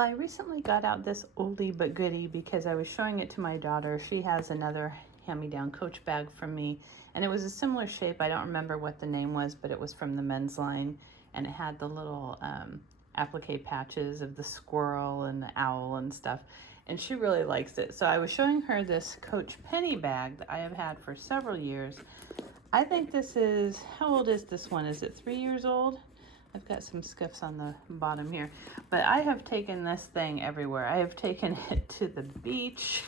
Well, I recently got out this oldie but goodie because I was showing it to my daughter. She has another hand-me-down Coach bag from me, and it was a similar shape. I don't remember what the name was, but it was from the men's line, and it had the little applique patches of the squirrel and the owl and stuff, and she really likes it. So I was showing her this Coach Pennie bag that I have had for several years. I think this is, how old is this one? Is it 3 years old? I've got some skiffs on the bottom here, but I have taken this thing everywhere. I have taken it to the beach,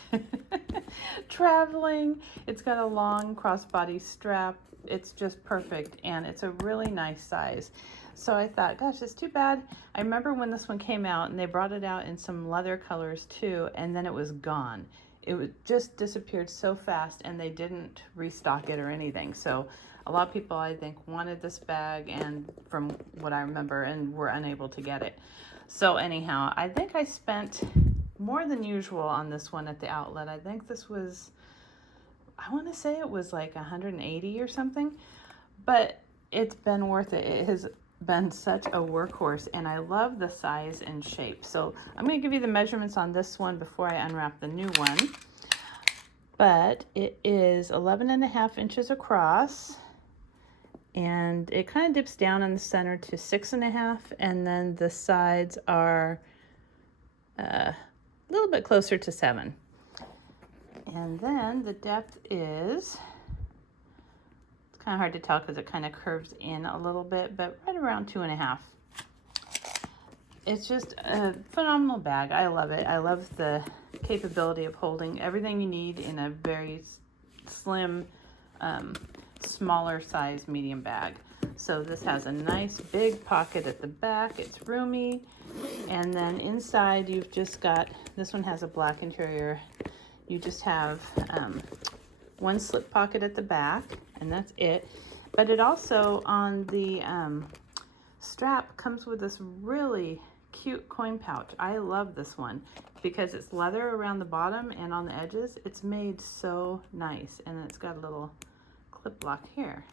traveling. It's got a long crossbody strap. It's just perfect, and it's a really nice size. So I thought, gosh, it's too bad. I remember when this one came out, and they brought it out in some leather colors too, and then it was gone. It just disappeared so fast, and they didn't restock it or anything. So a lot of people, I think, wanted this bag, and from what I remember, and were unable to get it. So anyhow, I think I spent more than usual on this one at the outlet. I think this was, I want to say it was like 180 or something, but it's been worth it. It has been such a workhorse, and I love the size and shape. So I'm going to give you the measurements on this one before I unwrap the new one. But it is 11.5 inches across, and it kind of dips down in the center to 6.5, and then the sides are a little bit closer to 7. And then the depth is, it's kind of hard to tell because it kind of curves in a little bit, but right around 2.5. It's just a phenomenal bag. I love it. I love the capability of holding everything you need in a very slim, smaller size medium bag. So this has a nice big pocket at the back. It's roomy. And then inside you've just got, this one has a black interior. You just have one slip pocket at the back, and that's it. But it also, on the strap, comes with this really cute coin pouch. I love this one because it's leather around the bottom and on the edges. It's made so nice, and it's got a little clip lock here.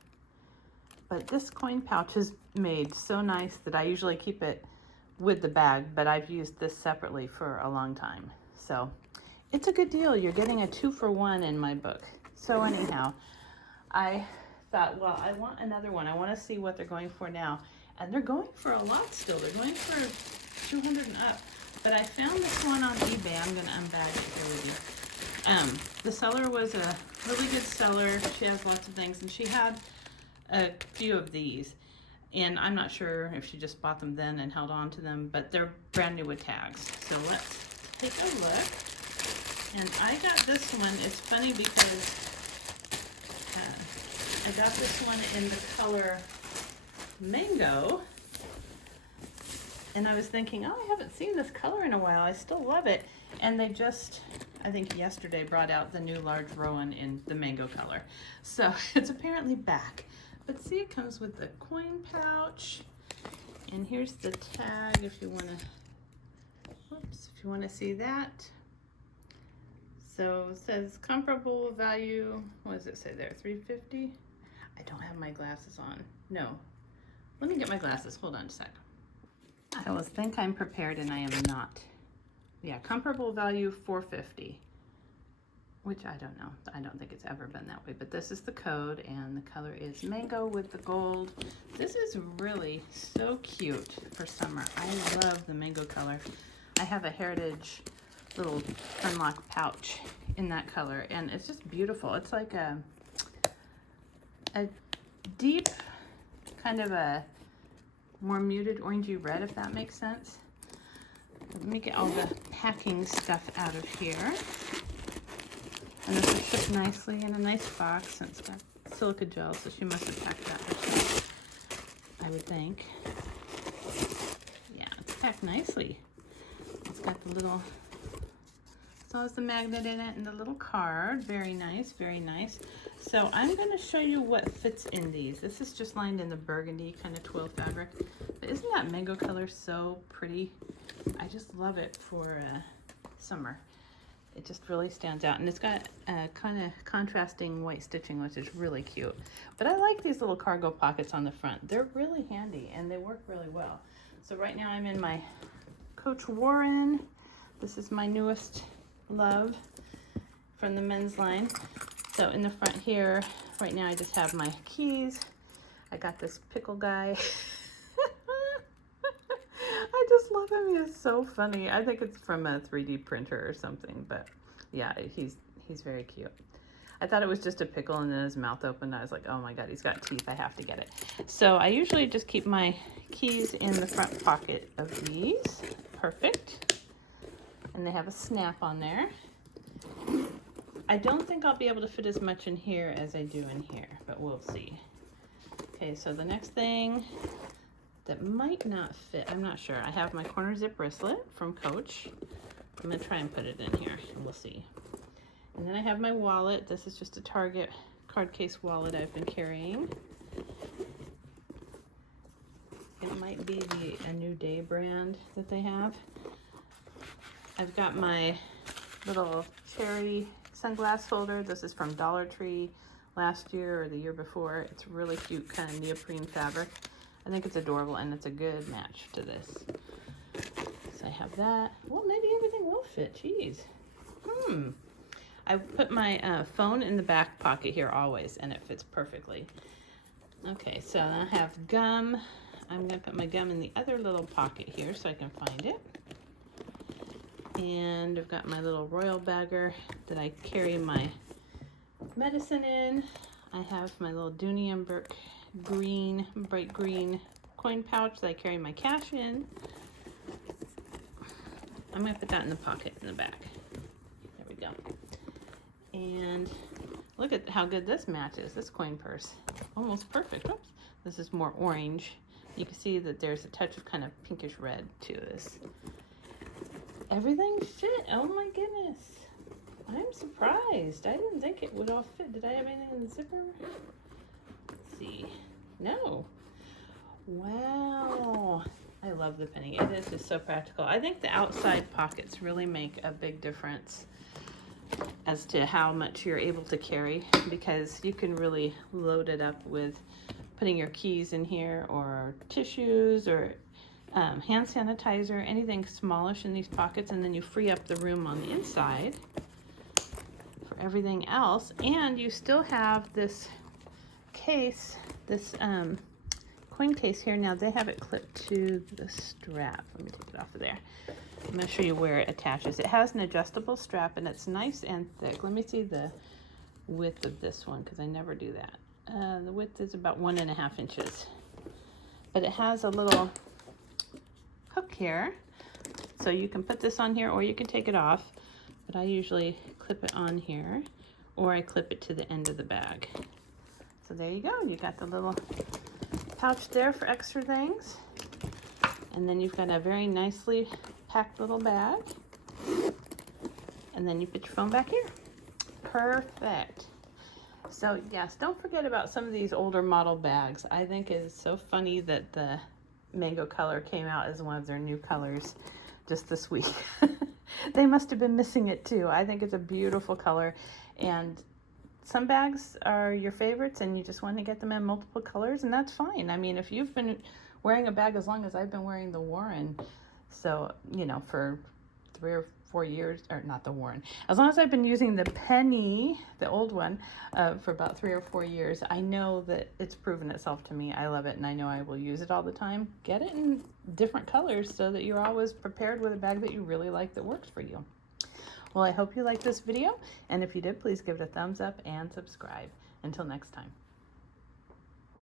But this coin pouch is made so nice that I usually keep it with the bag, but I've used this separately for a long time. So it's a good deal. You're getting a 2-for-1 in my book. So anyhow, I thought, well, I want another one. I want to see what they're going for now. And they're going for a lot still. They're going for 200 and up. But I found this one on eBay. I'm going to unbag it here with you. The seller was a really good seller. She has lots of things, and she had a few of these. And I'm not sure if she just bought them then and held on to them, but they're brand new with tags. So let's take a look. And I got this one. It's funny because I got this one in the color mango, and I was thinking, oh, I haven't seen this color in a while. I still love it. And they just, I think yesterday, brought out the new large Rowan in the mango color. So it's apparently back. But see, it comes with the coin pouch, and here's the tag if you want to, whoops, if you want to see that. So it says comparable value, what does it say there, $3.50? I don't have my glasses on. No. Let me get my glasses. Hold on a sec. I always think I'm prepared, and I am not. Yeah, comparable value $4.50, which I don't know. I don't think it's ever been that way. But this is the code, and the color is mango with the gold. This is really so cute for summer. I love the mango color. I have a Heritage little unlock pouch in that color, and it's just beautiful. It's like a deep, kind of a more muted orangey red, if that makes sense. Let me get all the packing stuff out of here. And this is shipped nicely in a nice box, and it's got silica gel, so she must have packed that herself, I would think. Yeah, it's packed nicely. It's got the little, so has the magnet in it and the little card. Very nice, very nice. So I'm going to show you what fits in these. This is just lined in the burgundy kind of twill fabric. But isn't that mango color so pretty? I just love it for summer. It just really stands out, and it's got kind of contrasting white stitching, which is really cute. But I like these little cargo pockets on the front. They're really handy, and they work really well. So right now I'm in my Coach Warren. This is my newest love from the men's line. So in the front here, right now I just have my keys. I got this pickle guy. I just love him. He is so funny. I think it's from a 3D printer or something, but yeah, he's very cute. I thought it was just a pickle, and then his mouth opened. I was like, oh my God, he's got teeth. I have to get it. So I usually just keep my keys in the front pocket of these. Perfect. And they have a snap on there. I don't think I'll be able to fit as much in here as I do in here, but we'll see. Okay, so the next thing that might not fit, I'm not sure. I have my corner zip wristlet from Coach. I'm gonna try and put it in here, and we'll see. And then I have my wallet. This is just a Target card case wallet I've been carrying. It might be a New Day brand that they have. I've got my little cherry sunglass holder. This is from Dollar Tree last year or the year before. It's really cute, kind of neoprene fabric. I think it's adorable, and it's a good match to this. So I have that. Well, maybe everything will fit. Jeez. I put my phone in the back pocket here always, and it fits perfectly. Okay, so I have gum. I'm going to put my gum in the other little pocket here so I can find it. And I've got my little royal bagger that I carry my medicine in. I have my little Dooney & Bourke green, bright green coin pouch that I carry my cash in. I'm going to put that in the pocket in the back. There we go. And look at how good this matches, this coin purse. Almost perfect. Oops. This is more orange. You can see that there's a touch of kind of pinkish red to this. Everything fit. Oh my goodness. I'm surprised. I didn't think it would all fit. Did I have anything in the zipper? Let's see. No. Wow. I love the Pennie. It is just so practical. I think the outside pockets really make a big difference as to how much you're able to carry, because you can really load it up with putting your keys in here, or tissues, or hand sanitizer, anything smallish in these pockets, and then you free up the room on the inside for everything else. And you still have this case, this coin case here. Now they have it clipped to the strap. Let me take it off of there. I'm going to show you where it attaches. It has an adjustable strap, and it's nice and thick. Let me see the width of this one, because I never do that. The width is about 1.5 inches. But it has a little hook here, so you can put this on here, or you can take it off. But I usually clip it on here, or I clip it to the end of the bag. So there you go. You got the little pouch there for extra things. And then you've got a very nicely packed little bag. And then you put your phone back here. Perfect. So yes, don't forget about some of these older model bags. I think it is so funny that the mango color came out as one of their new colors just this week. They must have been missing it too. I think it's a beautiful color, and some bags are your favorites and you just want to get them in multiple colors, and that's fine. I mean, if you've been wearing a bag as long as I've been wearing the Warren, so, you know, for 3 or 4 years, or not the Warren, as long as I've been using the Pennie, the old one, for about 3 or 4 years, I know that it's proven itself to me. I love it, and I know I will use it all the time. Get it in different colors so that you're always prepared with a bag that you really like, that works for you. Well, I hope you liked this video, and if you did, please give it a thumbs up and subscribe. Until next time.